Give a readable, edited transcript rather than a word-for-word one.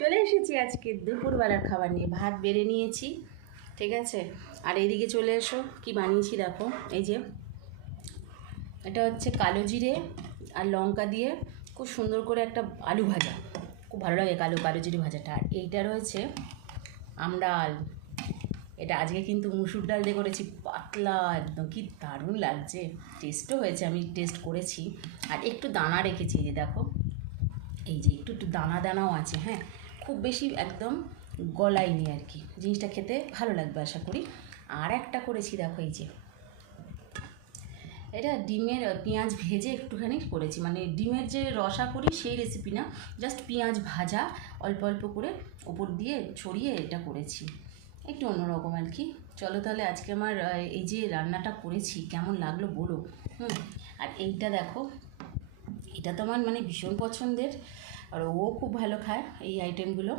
চলে এসেছি আজকে দুপুরবেলার খাবার নিয়ে। ভাত বেড়ে নিয়েছি, ঠিক আছে। আর এইদিকে চলে এসো, কি বানিয়েছি দেখো। এই যে এটা হচ্ছে কালো জিরে আর লঙ্কা দিয়ে খুব সুন্দর করে একটা আলু ভাজা, খুব ভালো লাগে কালো কালো জিরে ভাজাটা। আর এইটা রয়েছে আমডাল। এটা আজকে কিন্তু মুসুর ডাল দিয়ে করেছি, পাতলা একদম, কি দারুণ লাগছে। টেস্টও হয়েছে, আমি টেস্ট করেছি। আর একটু দানা রেখেছি, এই যে দেখো, এই যে একটু একটু দানা দানাও আছে। হ্যাঁ, খুব বেশি একদম গলায়নি আর কি, জিনিসটা খেতে ভালো লাগবে আশা করি। আর একটা করেছি দেখো, এই যে এটা ডিমের পেঁয়াজ ভেজে একটুখানি করেছি, মানে ডিমের যে রসা করি সেই রেসিপি না, জাস্ট পেঁয়াজ ভাজা অল্প অল্প করে ওপর দিয়ে ছড়িয়ে এটা করেছি, একটু অন্যরকম আর কি। চলো তাহলে আজকে আমার এই যে রান্নাটা করেছি কেমন লাগলো বলো। আর এইটা দেখো, এটা তো আমার মানে ভীষণ পছন্দের, আর ও খুব ভালো খায় এই আইটেমগুলো।